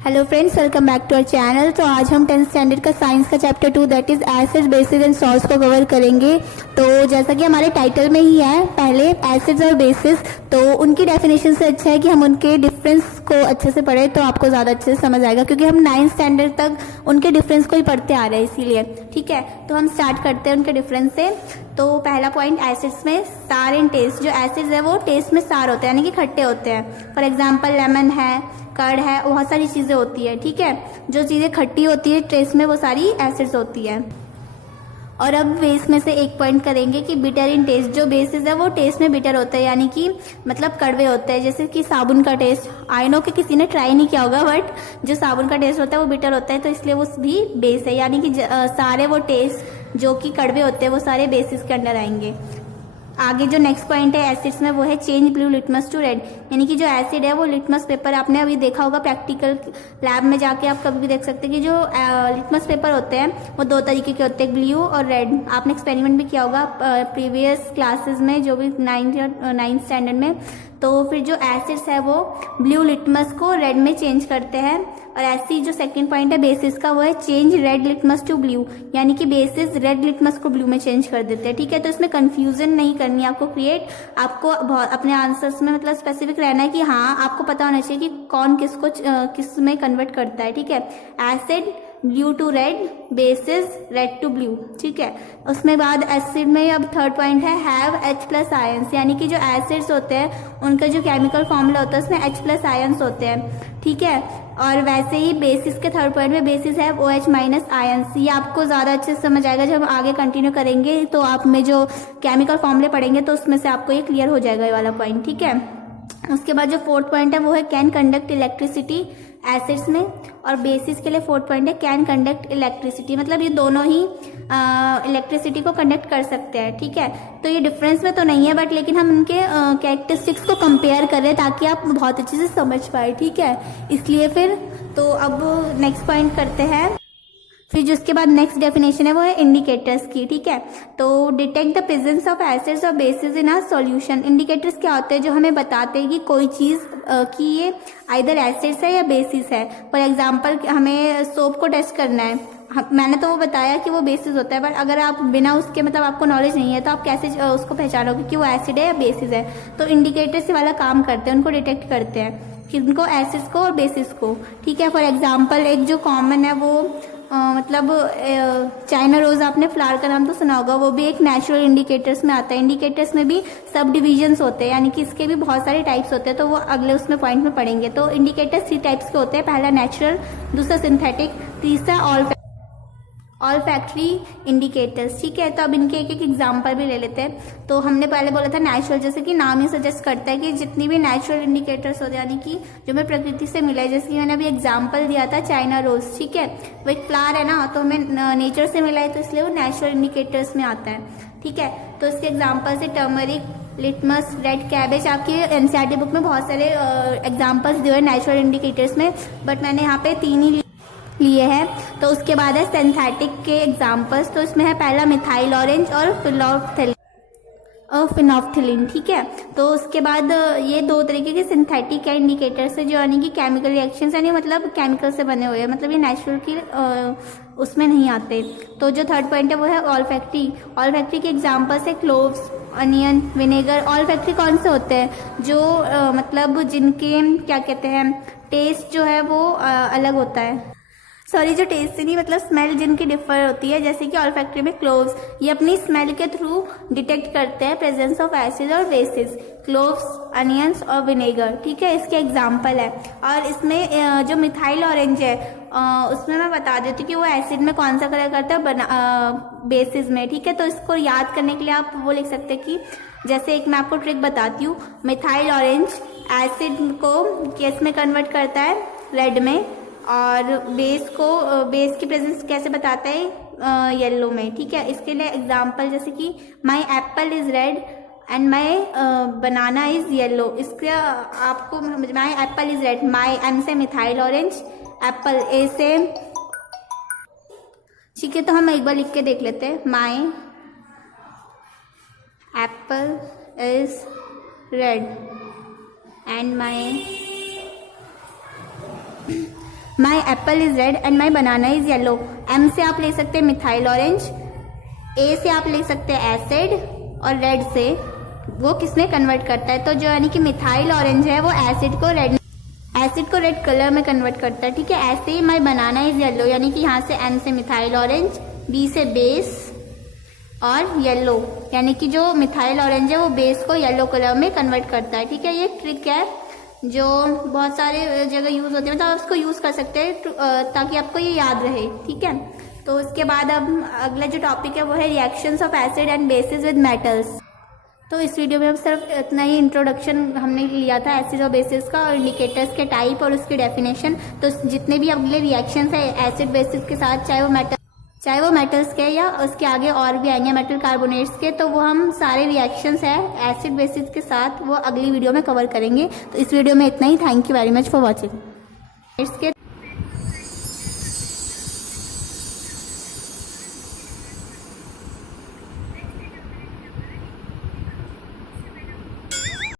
Hello friends, welcome back to our channel. तो आज हम 10th स्टैंडर्ड का साइंस का chapter 2 that is acids bases and salts को कवर करेंगे। तो जैसा कि हमारे टाइटल में ही है, पहले एसिड्स और बेसिस, तो उनकी डेफिनेशन से अच्छा है कि हम उनके डिफरेंस को अच्छे से पढ़ें तो आपको ज़्यादा अच्छे से समझ आएगा, क्योंकि हम 9th स्टैंडर्ड तक उनके डिफरेंस को ही पढ़ते आ रहे हैं, इसीलिए। ठीक है, तो हम स्टार्ट करते हैं उनके डिफरेंस से। तो पहला पॉइंट, एसिड्स में सार एंड टेस्ट। जो एसिड्स है वो टेस्ट में सार होते हैं, यानी कि खट्टे होते हैं। फॉर एग्जाम्पल लेमन है, कर्ड है, बहुत सारी चीज़ें होती है। ठीक है, जो चीज़ें खट्टी होती है टेस्ट में वो सारी एसिड्स होती है। और अब बेस में से एक पॉइंट करेंगे कि बिटर इन टेस्ट। जो बेसिस है वो टेस्ट में बिटर होता है, यानी कि मतलब कड़वे होते हैं। जैसे कि साबुन का टेस्ट, आई नो कि किसी ने ट्राई नहीं किया होगा, बट जो साबुन का टेस्ट होता है वो बिटर होता है, तो इसलिए वो भी बेस है। यानी कि सारे वो टेस्ट जो कि कड़वे होते हैं वो सारे बेसिस के अंडर आएंगे। आगे जो नेक्स्ट पॉइंट है एसिड्स में, वो है change blue litmus to red. यानी कि जो एसिड है वो लिटमस पेपर, आपने अभी देखा होगा प्रैक्टिकल लैब में जाके, आप कभी भी देख सकते हैं कि जो लिटमस पेपर होते हैं वो दो तरीके के होते हैं, ब्लू और रेड। आपने एक्सपेरिमेंट भी किया होगा प्रीवियस क्लासेस में, जो भी 9th स्टैंडर्ड में। तो फिर जो एसिड्स है वो ब्लू लिटमस को रेड में चेंज करते हैं। और ऐसी जो सेकंड पॉइंट है बेसिस का, वो है change red litmus to blue. यानी कि बेसिस रेड लिटमस को ब्लू में चेंज कर देते हैं। ठीक है, तो इसमें कंफ्यूजन नहीं करनी है आपको क्रिएट। आपको अपने आंसर्स में मतलब स्पेसिफिक रहना है कि हाँ, आपको पता होना चाहिए कि कौन किसको किस में कन्वर्ट करता है। ठीक है, acid blue to red, bases red to blue. ठीक है, उसमें बाद एसिड में अब थर्ड पॉइंट है हैव H+ आयंस। यानी कि जो एसिड्स होते हैं उनका जो केमिकल फॉर्मूला होता है उसमें H+ आयंस होते हैं। ठीक है, और वैसे ही बेसिस के थर्ड पॉइंट में बेसिस है OH- आयंस। ये आपको ज़्यादा अच्छे से समझ आएगा जब हम आगे कंटिन्यू करेंगे, तो आप में जो केमिकल फॉर्मूले पढ़ेंगे तो उसमें से आपको ये क्लियर हो जाएगा ये वाला पॉइंट। ठीक है, उसके बाद जो फोर्थ पॉइंट है वो है कैन कंडक्ट इलेक्ट्रिसिटी एसिड्स में। और बेसिस के लिए फोर्थ पॉइंट है कैन कंडक्ट इलेक्ट्रिसिटी, मतलब ये दोनों ही इलेक्ट्रिसिटी को कंडक्ट कर सकते हैं। ठीक है, तो ये डिफरेंस में तो नहीं है, बट लेकिन हम उनके कैरेक्टरिस्टिक्स को कंपेयर कर रहे हैं ताकि आप बहुत अच्छे से समझ पाए। ठीक है, इसलिए फिर तो अब नेक्स्ट पॉइंट करते हैं। फिर जो उसके बाद नेक्स्ट डेफिनेशन है वो है इंडिकेटर्स की। ठीक है, तो detect the presence of acids और bases in a solution. Indicators क्या होते हैं? जो हमें बताते हैं कि कोई चीज़ कि ये आइदर एसिड्स है या बेसिस है। फॉर एग्जांपल हमें सोप को टेस्ट करना है, मैंने तो वो बताया कि वो बेसिस होता है, बट अगर आप बिना उसके मतलब आपको नॉलेज नहीं है तो आप कैसे उसको पहचानोगे कि वो एसिड है या बेसिस है? तो इंडिकेटर्स वाला काम करते हैं, उनको डिटेक्ट करते हैं कि उनको एसिड्स को और बेसिस को। ठीक है, फॉर एग्जाम्पल एक जो कॉमन है वो मतलब चाइना रोज, आपने फ्लावर का नाम तो सुना होगा, वो भी एक नेचुरल इंडिकेटर्स में आता है। इंडिकेटर्स में भी सब डिविजन्स होते हैं, यानी कि इसके भी बहुत सारे टाइप्स होते हैं, तो वो अगले उसमें पॉइंट में पढ़ेंगे। तो इंडिकेटर्स 3 टाइप्स के होते हैं, पहला नेचुरल, दूसरा सिंथेटिक, तीसरा ऑल फैक्ट्री इंडिकेटर्स। ठीक है, तो अब इनके एक एक एग्जाम्पल भी ले लेते हैं। तो हमने पहले बोला था नेचुरल, जैसे कि नाम ही सजेस्ट करता है कि जितनी भी नेचुरल इंडिकेटर्स होते हैं, यानी कि जो हमें प्रकृति से मिला है, जैसे कि मैंने अभी एग्जाम्पल दिया था चाइना रोज। ठीक है, वो एक फ्लावर है ना, तो हमें नेचर से मिला है, तो इसलिए वो नेचुरल इंडिकेटर्स में आता है। ठीक है, तो इसके एग्जाम्पल से टर्मरिक, लिटमस, रेड कैबेज। आपकी NCERT बुक में बहुत सारे एग्जाम्पल्स दिए हैं नेचुरल इंडिकेटर्स में, बट मैंने यहाँ पे 3 ही लिए हैं। तो उसके बाद है सिंथेटिक के एग्जाम्पल्स। तो इसमें है पहला मिथाइल ऑरेंज और फिनोफ्थिलीन। ठीक है, तो उसके बाद ये 2 तरीके के सिंथेटिक है इंडिकेटर्स है, जो यानी कि केमिकल रिएक्शंस, यानी मतलब केमिकल से बने हुए हैं, मतलब ये नेचुरल की उसमें नहीं आते। तो जो थर्ड पॉइंट है वो है ऑल फैक्ट्री के एग्जाम्पल्स है cloves, onion, vinegar. All factory कौन से होते हैं? जो मतलब जिनके क्या कहते हैं, टेस्ट जो है वो अलग होता है। सॉरी, जो टेस्ट से नहीं मतलब स्मेल जिनकी डिफर होती है, जैसे कि ऑल फैक्ट्री में क्लोव्स, ये अपनी स्मेल के थ्रू डिटेक्ट करते हैं प्रेजेंस ऑफ एसिड और बेसिस, क्लोव्स, अनियंस और विनेगर। ठीक है, इसके एग्जाम्पल है। और इसमें जो मिथाइल ऑरेंज है उसमें मैं बता देती हूँ कि वो एसिड में कौन सा कलर करता है, बेसिस में। ठीक है, तो इसको याद करने के लिए आप वो लिख सकते हैं कि जैसे एक मैं आपको ट्रिक बताती हूँ, मिथाइल ऑरेंज एसिड को केस में कन्वर्ट करता है, रेड में, और बेस की प्रेजेंस कैसे बताता है, येलो में। ठीक है, इसके लिए एग्जाम्पल जैसे कि my apple is red and my banana is yellow. इसके आपको my apple is red, my M से मिथाइल ऑरेंज, एप्पल ए से। ठीक है, तो हम एक बार लिख के देख लेते हैं, my apple is red and my my apple is red and my banana is yellow. M से आप ले सकते हैं मिथाइल ऑरेंज, ए से आप ले सकते हैं एसिड, और रेड से वो किसमें कन्वर्ट करता है, तो जो यानी कि मिथाइल ऑरेंज है वो एसिड को रेड कलर में कन्वर्ट करता है। ठीक है, ऐसे ही माई बनाना इज येलो, यानी कि यहाँ से एम से मिथाइल ऑरेंज, बी से बेस और येलो, यानी कि जो मिथाइल ऑरेंज है वो बेस को येलो कलर में कन्वर्ट करता है। ठीक है, ये ट्रिक है जो बहुत सारे जगह यूज होते हैं, मतलब आप उसको यूज कर सकते हैं ताकि आपको ये याद रहे। ठीक है, तो उसके बाद अब अगला जो टॉपिक है वो है reactions of acid and bases with metals. तो इस वीडियो में हम सिर्फ इतना ही इंट्रोडक्शन हमने लिया था एसिड और बेसिस का, और इंडिकेटर्स के टाइप और उसकी डेफिनेशन। तो जितने भी अगले रिएक्शंस है एसिड बेसिस के साथ, चाहे वो मेटल्स के या उसके आगे और भी आएंगे मेटल कार्बोनेट्स के, तो वो हम सारे रिएक्शंस है एसिड बेसिस के साथ वो अगली वीडियो में कवर करेंगे। तो इस वीडियो में इतना ही। Thank you very much for watching.